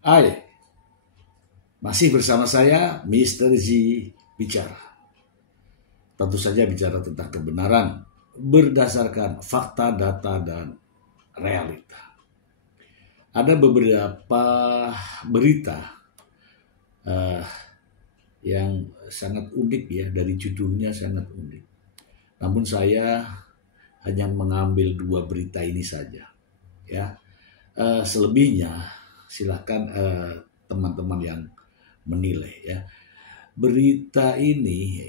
Hai, masih bersama saya Mr. Z bicara. Tentu saja bicara tentang kebenaran berdasarkan fakta, data, dan realita. Ada beberapa berita yang sangat unik ya, dari judulnya sangat unik. Namun saya hanya mengambil 2 berita ini saja. Ya, selebihnya silakan teman-teman yang menilai ya. Berita ini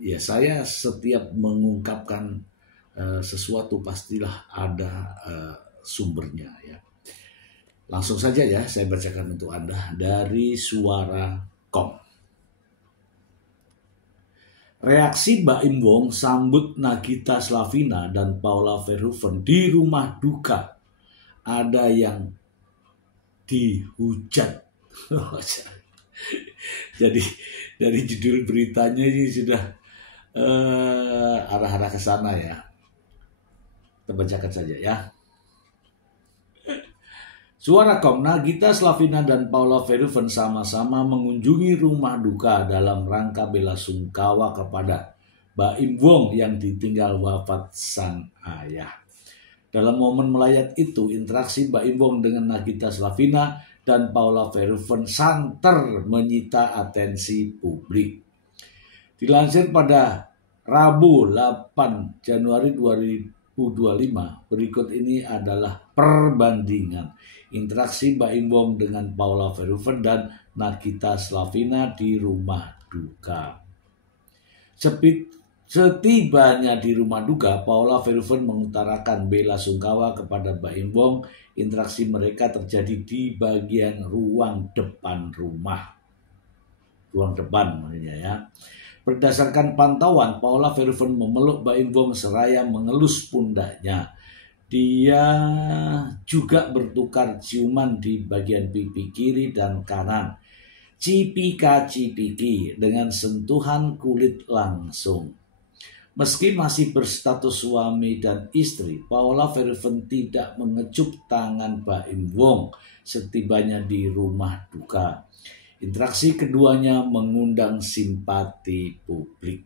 ya, saya setiap mengungkapkan sesuatu pastilah ada sumbernya ya. Langsung saja ya, saya bacakan untuk Anda dari Suara.com. Reaksi Baim Wong sambut Nagita Slavina dan Paula Verhoeven di rumah duka. Ada yang dihujat. Jadi dari judul beritanya ini sudah arah-arah ke sana ya. Kita bacakan saja ya. Suara.com, Nagita Slavina dan Paula Verhoeven sama-sama mengunjungi rumah duka dalam rangka bela sungkawa kepada Baim Wong yang ditinggal wafat sang ayah. Dalam momen melayat itu, interaksi Baim Wong dengan Nagita Slavina dan Paula Verhoeven santer menyita atensi publik. Dilansir pada Rabu 8 Januari 2025, berikut ini adalah perbandingan interaksi Baim Wong dengan Paula Verhoeven dan Nagita Slavina di rumah duka. Setibanya di rumah duka, Paula Verhoeven mengutarakan bela sungkawa kepada Baim Wong. Interaksi mereka terjadi di bagian ruang depan rumah. Ruang depan maksudnya ya. Berdasarkan pantauan, Paula Verhoeven memeluk Baim Wong seraya mengelus pundaknya. Dia juga bertukar ciuman di bagian pipi kiri dan kanan. Cipika-cipiki dengan sentuhan kulit langsung. Meski masih berstatus suami dan istri, Paula Verhoeven tidak mengecup tangan Baim Wong setibanya di rumah duka. Interaksi keduanya mengundang simpati publik.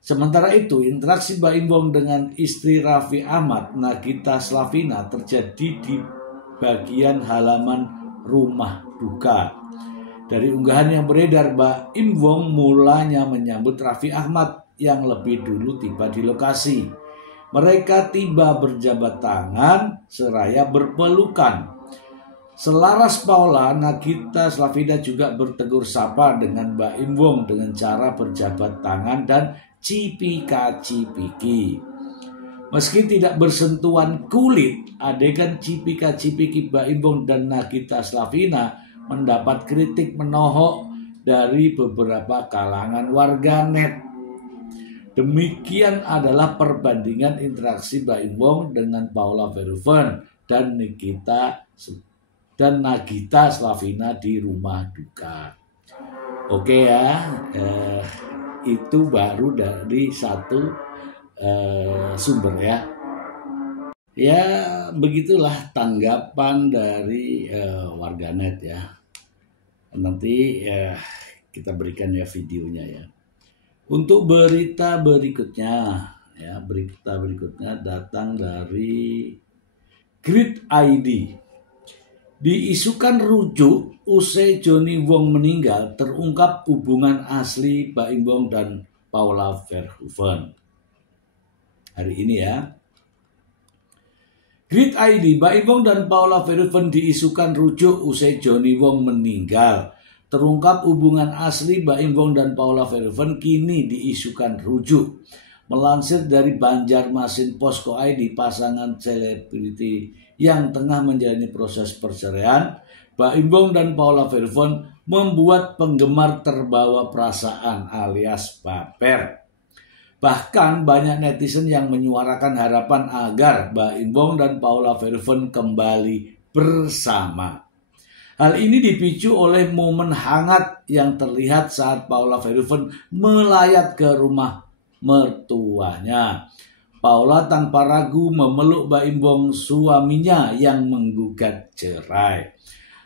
Sementara itu, interaksi Baim Wong dengan istri Raffi Ahmad, Nagita Slavina, terjadi di bagian halaman rumah duka. Dari unggahan yang beredar, Baim Wong mulanya menyambut Raffi Ahmad yang lebih dulu tiba di lokasi. Mereka tiba berjabat tangan seraya berpelukan. Selaras Paula, Nagita Slavina juga bertegur sapa dengan Baim Wong dengan cara berjabat tangan dan cipika-cipiki. Meski tidak bersentuhan kulit, adegan cipika-cipiki Baim Wong dan Nagita Slavina mendapat kritik menohok dari beberapa kalangan warganet. Demikian adalah perbandingan interaksi Baim Wong dengan Paula Verhoeven dan Nagita Slavina di rumah duka. Oke ya, itu baru dari satu sumber ya. Ya begitulah tanggapan dari warganet ya. Nanti kita berikan ya videonya ya. Untuk berita berikutnya datang dari Grid ID. Diisukan rujuk usai Johnny Wong meninggal, terungkap hubungan asli Baim Wong dan Paula Verhoeven. Hari ini ya. Grid ID, Baim Wong dan Paula Verhoeven diisukan rujuk usai Johnny Wong meninggal. Terungkap hubungan asli Baim Wong dan Paula Verhoeven kini diisukan rujuk. Melansir dari Banjarmasin Posko ID, pasangan selebriti yang tengah menjalani proses perceraian, Baim Wong dan Paula Verhoeven membuat penggemar terbawa perasaan alias baper. Bahkan banyak netizen yang menyuarakan harapan agar Baim Wong dan Paula Verhoeven kembali bersama. Hal ini dipicu oleh momen hangat yang terlihat saat Paula Verhoeven melayat ke rumah mertuanya. Paula tanpa ragu memeluk Baim Wong, suaminya yang menggugat cerai,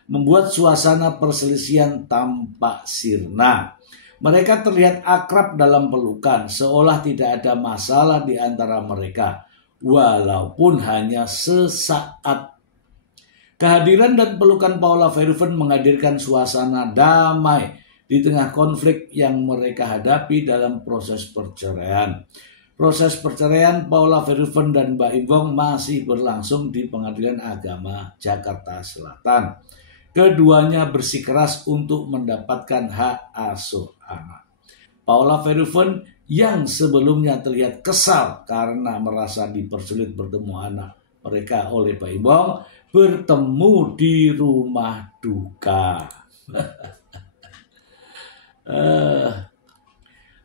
membuat suasana perselisihan tampak sirna. Mereka terlihat akrab dalam pelukan, seolah tidak ada masalah di antara mereka, walaupun hanya sesaat. Kehadiran dan pelukan Paula Verhoeven menghadirkan suasana damai di tengah konflik yang mereka hadapi dalam proses perceraian. Proses perceraian Paula Verhoeven dan Baim Wong masih berlangsung di Pengadilan Agama Jakarta Selatan. Keduanya bersikeras untuk mendapatkan hak asuh anak. Paula Verhoeven yang sebelumnya terlihat kesal karena merasa dipersulit bertemu anak mereka oleh Baim Wong, bertemu di rumah duka.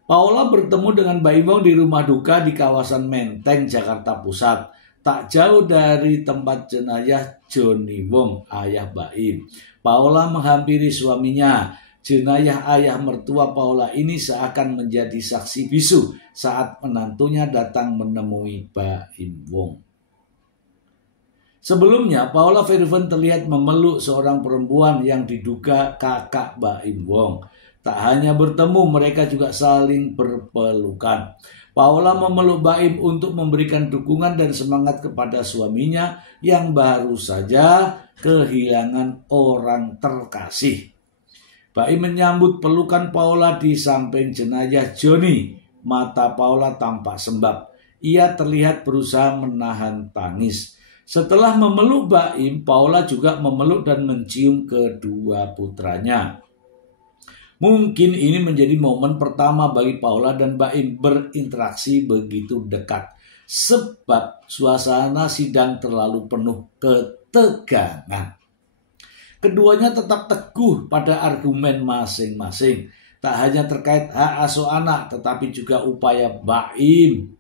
Paula bertemu dengan Baim Wong di rumah duka di kawasan Menteng, Jakarta Pusat, tak jauh dari tempat jenazah Johnny Wong, ayah Baim. Paula menghampiri suaminya. Jenazah ayah mertua Paula ini seakan menjadi saksi bisu saat menantunya datang menemui Baim Wong. Sebelumnya, Paula Verhoeven terlihat memeluk seorang perempuan yang diduga kakak Baim Wong. Tak hanya bertemu, mereka juga saling berpelukan. Paula memeluk Baim untuk memberikan dukungan dan semangat kepada suaminya yang baru saja kehilangan orang terkasih. Baim menyambut pelukan Paula di samping jenazah Johnny. Mata Paula tampak sembab. Ia terlihat berusaha menahan tangis. Setelah memeluk Baim, Paula juga memeluk dan mencium kedua putranya. Mungkin ini menjadi momen pertama bagi Paula dan Baim berinteraksi begitu dekat, sebab suasana sidang terlalu penuh ketegangan. Keduanya tetap teguh pada argumen masing-masing, tak hanya terkait hak asuh anak, tetapi juga upaya Baim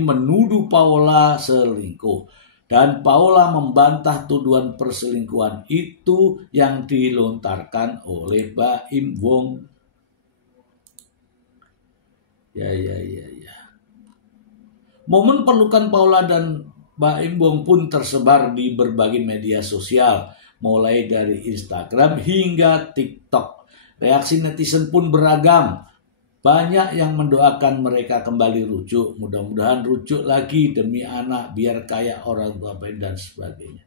menuduh Paula selingkuh. Dan Paula membantah tuduhan perselingkuhan itu yang dilontarkan oleh Baim Wong. Ya. Momen pelukan Paula dan Baim Wong pun tersebar di berbagai media sosial, mulai dari Instagram hingga TikTok. Reaksi netizen pun beragam. Banyak yang mendoakan mereka kembali rujuk. Mudah-mudahan rujuk lagi demi anak, biar kayak orang tua dan sebagainya.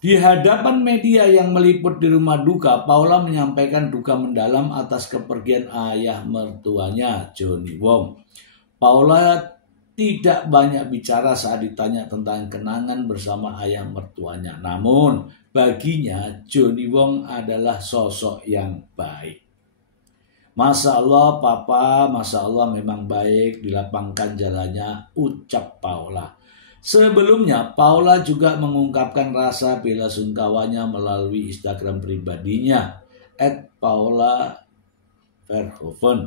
Di hadapan media yang meliput di rumah duka, Paula menyampaikan duka mendalam atas kepergian ayah mertuanya, Johnny Wong. Paula tidak banyak bicara saat ditanya tentang kenangan bersama ayah mertuanya. Namun, baginya Johnny Wong adalah sosok yang baik. Masya Allah papa, Masya Allah memang baik, dilapangkan jalannya, ucap Paula. Sebelumnya, Paula juga mengungkapkan rasa bela sungkawanya melalui Instagram pribadinya, @paula_verhoeven.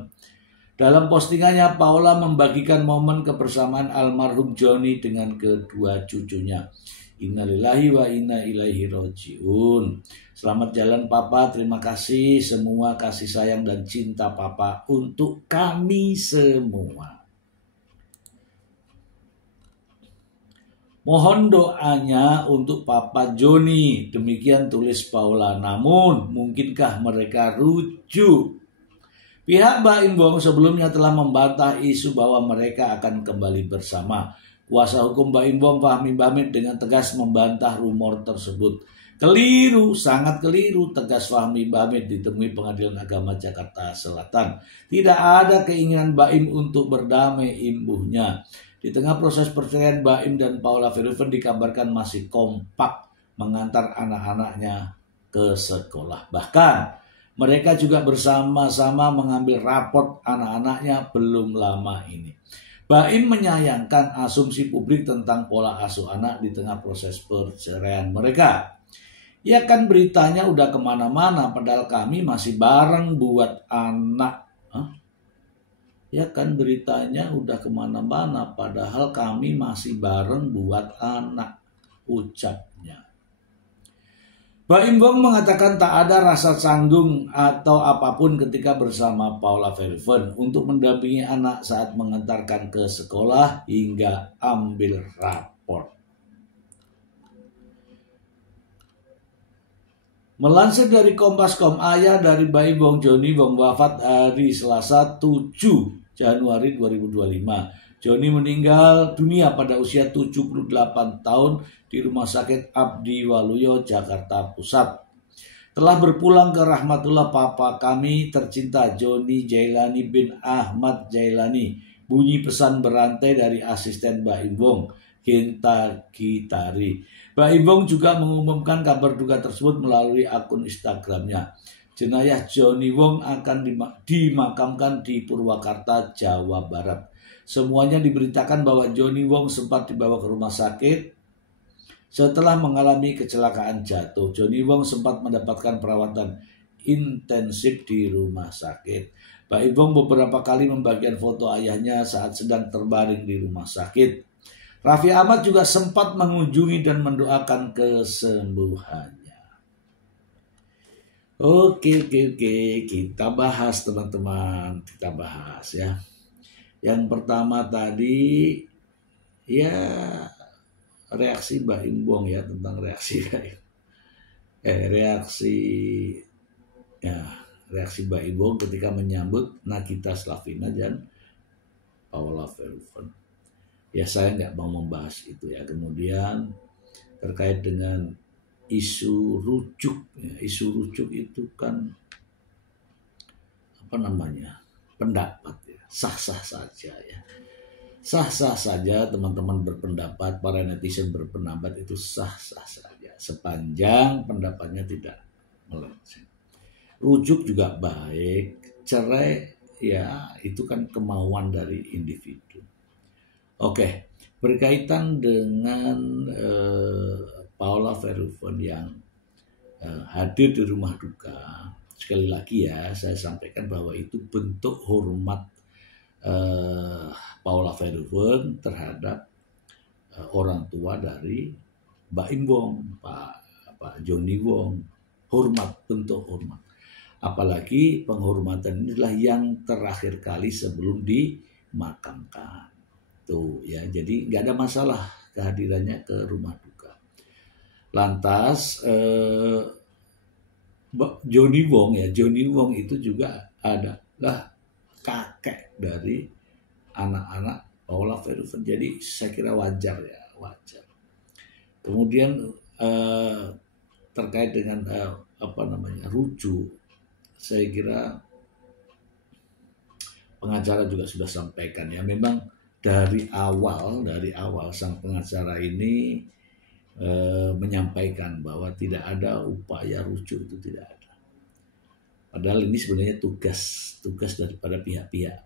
Dalam postingannya, Paula membagikan momen kebersamaan almarhum Johnny dengan kedua cucunya. Innalillahi wa inna ilaihi rojiun. Selamat jalan papa, terima kasih semua kasih sayang dan cinta papa untuk kami semua. Mohon doanya untuk Papa Johnny, demikian tulis Paula. Namun, mungkinkah mereka rujuk? Pihak Baim Wong sebelumnya telah membantah isu bahwa mereka akan kembali bersama. Kuasa hukum Baim Wong, Fahmi Bahmid, dengan tegas membantah rumor tersebut. Keliru, sangat keliru, tegas Fahmi Bahmid ditemui Pengadilan Agama Jakarta Selatan. Tidak ada keinginan Baim untuk berdamai, imbuhnya. Di tengah proses perceraian, Baim dan Paula Verhoeven dikabarkan masih kompak mengantar anak-anaknya ke sekolah. Bahkan mereka juga bersama-sama mengambil raport anak-anaknya belum lama ini. Baim menyayangkan asumsi publik tentang pola asuh anak di tengah proses perceraian mereka. Ya kan beritanya udah kemana-mana padahal kami masih bareng buat anak. Ya kan beritanya udah kemana-mana padahal kami masih bareng buat anak, ucapnya. Baim Wong mengatakan tak ada rasa canggung atau apapun ketika bersama Paula Verhoeven untuk mendampingi anak saat mengantarkan ke sekolah hingga ambil rapor. Melansir dari Kompas.com, ayah dari Baim Wong, Johnny Wong, wafat hari Selasa 7 Januari 2025. Johnny meninggal dunia pada usia 78 tahun di Rumah Sakit Abdi Waluyo, Jakarta Pusat. Telah berpulang ke rahmatullah Papa kami tercinta Johnny Jailani bin Ahmad Jailani. Bunyi pesan berantai dari asisten Baim Wong, Genta Gitari. Baim Wong juga mengumumkan kabar duka tersebut melalui akun Instagramnya. Jenazah Johnny Wong akan dimakamkan di Purwakarta, Jawa Barat. Semuanya diberitakan bahwa Johnny Wong sempat dibawa ke rumah sakit setelah mengalami kecelakaan jatuh. Johnny Wong sempat mendapatkan perawatan intensif di rumah sakit. Baim Wong beberapa kali membagikan foto ayahnya saat sedang terbaring di rumah sakit. Raffi Ahmad juga sempat mengunjungi dan mendoakan kesembuhannya. Oke, kita bahas teman-teman, kita bahas ya. Yang pertama tadi ya reaksi Baim Wong ya, tentang reaksi Baim Wong ketika menyambut Nagita Slavina dan Paula Verhoeven. Ya saya nggak mau membahas itu ya. Kemudian terkait dengan isu rujuk, ya, isu rujuk itu kan pendapat ya, sah-sah saja ya. Sah-sah saja teman-teman berpendapat, para netizen berpendapat itu sah-sah saja sepanjang pendapatnya tidak melenceng. Rujuk juga baik, cerai ya itu kan kemauan dari individu. Oke, berkaitan dengan Paula Verhoeven yang hadir di rumah duka, sekali lagi ya saya sampaikan bahwa itu bentuk hormat Paula Verhoeven terhadap orang tua dari Baim Wong, Pak Johnny Wong. Hormat, bentuk hormat. Apalagi penghormatan inilah yang terakhir kali sebelum dimakamkan. Tuh ya, jadi nggak ada masalah kehadirannya ke rumah duka. Lantas Johnny Wong itu juga adalah kakek dari anak-anak Paula Verhoeven. Jadi saya kira wajar. Kemudian terkait dengan rujuk, saya kira pengacara juga sudah sampaikan ya, memang dari awal sang pengacara ini menyampaikan bahwa tidak ada upaya rujuk, itu tidak ada. Padahal ini sebenarnya tugas daripada pihak-pihak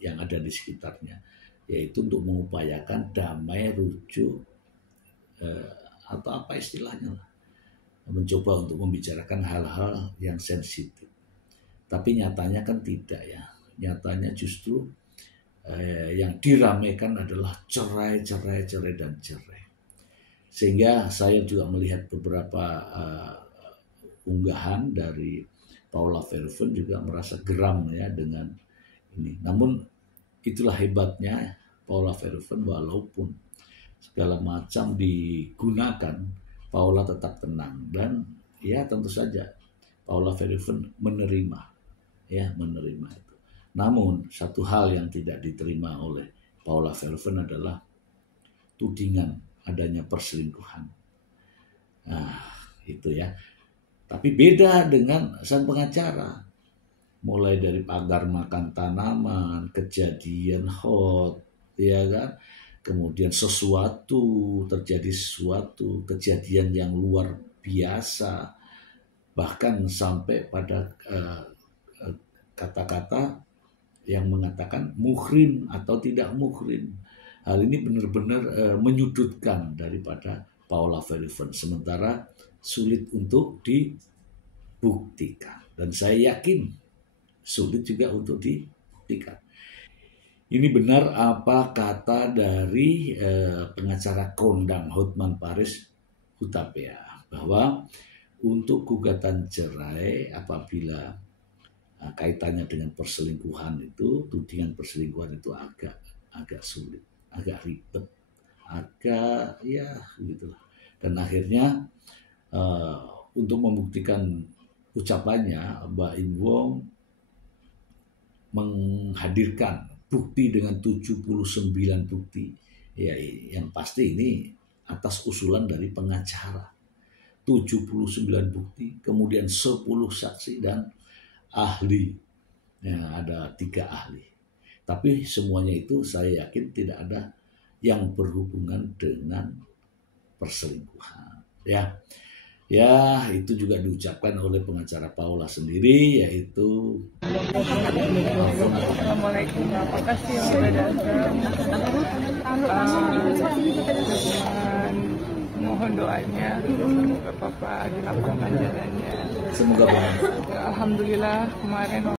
yang ada di sekitarnya, yaitu untuk mengupayakan damai, rujuk atau apa istilahnya lah, mencoba untuk membicarakan hal-hal yang sensitif. Tapi nyatanya kan tidak ya, nyatanya justru yang diramaikan adalah cerai. Sehingga saya juga melihat beberapa unggahan dari Paula Verhoeven juga merasa geram ya dengan ini. Namun itulah hebatnya Paula Verhoeven, walaupun segala macam digunakan, Paula tetap tenang dan ya tentu saja Paula Verhoeven menerima itu. Namun satu hal yang tidak diterima oleh Paula Verhoeven adalah tudingan adanya perselingkuhan. Nah, itu ya. Tapi beda dengan sang pengacara. Mulai dari pagar makan tanaman, kejadian hot, ya kan? Kemudian terjadi sesuatu, kejadian yang luar biasa. Bahkan sampai pada kata-kata yang mengatakan muhrim atau tidak muhrim. Hal ini benar-benar menyudutkan daripada Paula Verhoeven, sementara sulit untuk dibuktikan. Dan saya yakin sulit juga untuk dibuktikan. Ini benar apa kata dari pengacara kondang Hotman Paris Hutapea. bahwa untuk gugatan cerai apabila kaitannya dengan perselingkuhan itu, tudingan perselingkuhan itu agak sulit, agak ribet, agak ya gitu. Dan akhirnya untuk membuktikan ucapannya, Mbak Im Wong menghadirkan bukti dengan 79 bukti. Ya, yang pasti ini atas usulan dari pengacara. 79 bukti, kemudian 10 saksi dan ahli. Ya, ada 3 ahli. Tapi semuanya itu saya yakin tidak ada yang berhubungan dengan perselingkuhan. Ya, itu juga diucapkan oleh pengacara Paula sendiri, yaitu Assalamualaikum. Terima kasih yang sudah datang. Mohon doanya, semoga Bapak dilapangkan jalannya. semoga Alhamdulillah kemarin